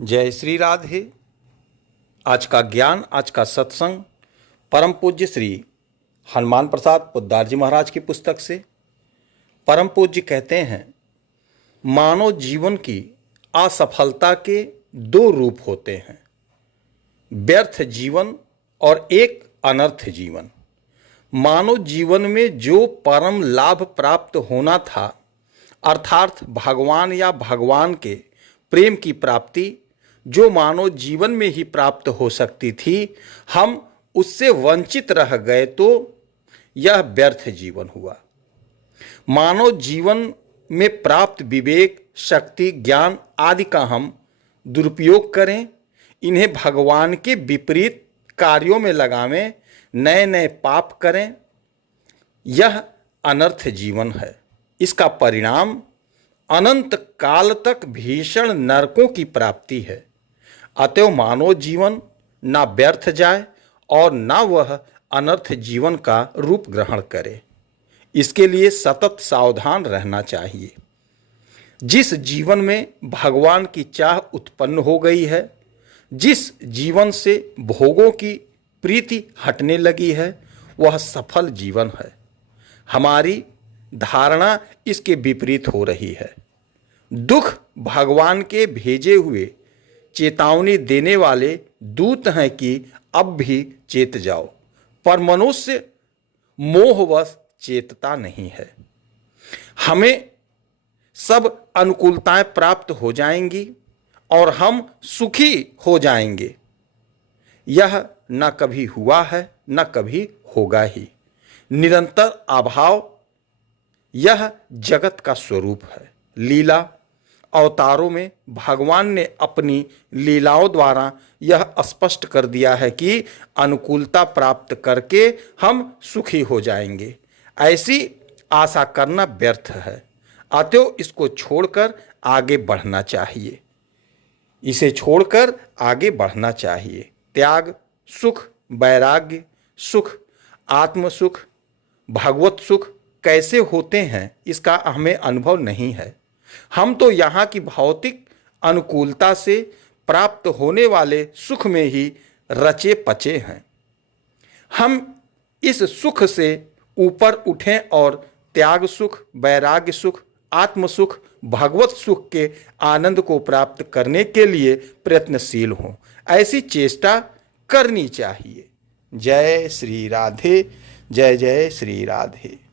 जय श्री राधे। आज का ज्ञान, आज का सत्संग परम पूज्य श्री हनुमान प्रसाद पोद्दार जी महाराज की पुस्तक से। परम पूज्य कहते हैं, मानव जीवन की असफलता के दो रूप होते हैं, व्यर्थ जीवन और एक अनर्थ जीवन। मानव जीवन में जो परम लाभ प्राप्त होना था, अर्थात भगवान या भगवान के प्रेम की प्राप्ति, जो मानव जीवन में ही प्राप्त हो सकती थी, हम उससे वंचित रह गए तो यह व्यर्थ जीवन हुआ। मानव जीवन में प्राप्त विवेक, शक्ति, ज्ञान आदि का हम दुरुपयोग करें, इन्हें भगवान के विपरीत कार्यों में लगावें, नए नए पाप करें, यह अनर्थ जीवन है। इसका परिणाम अनंत काल तक भीषण नरकों की प्राप्ति है। अतएव मानव जीवन ना व्यर्थ जाए और ना वह अनर्थ जीवन का रूप ग्रहण करे। इसके लिए सतत सावधान रहना चाहिए। जिस जीवन में भगवान की चाह उत्पन्न हो गई है, जिस जीवन से भोगों की प्रीति हटने लगी है, वह सफल जीवन है। हमारी धारणा इसके विपरीत हो रही है। दुख भगवान के भेजे हुए चेतावनी देने वाले दूत हैं कि अब भी चेत जाओ, पर मनुष्य मोहवश चेतता नहीं है। हमें सब अनुकूलताएं प्राप्त हो जाएंगी और हम सुखी हो जाएंगे। यह न कभी हुआ है, न कभी होगा ही। निरंतर अभाव यह जगत का स्वरूप है। लीला अवतारों में भगवान ने अपनी लीलाओं द्वारा यह स्पष्ट कर दिया है कि अनुकूलता प्राप्त करके हम सुखी हो जाएंगे। ऐसी आशा करना व्यर्थ है। अतएव इसको छोड़कर आगे बढ़ना चाहिए। इसे छोड़कर आगे बढ़ना चाहिए। त्याग, सुख, वैराग्य सुख, आत्म सुख, भगवत सुख कैसे होते हैं, इसका हमें अनुभव नहीं है। हम तो यहाँ की भौतिक अनुकूलता से प्राप्त होने वाले सुख में ही रचे पचे हैं। हम इस सुख से ऊपर उठें और त्याग सुख, वैराग्य सुख, आत्म सुख, भगवत सुख के आनंद को प्राप्त करने के लिए प्रयत्नशील हों। ऐसी चेष्टा करनी चाहिए। जय श्री राधे। जय जय श्री राधे।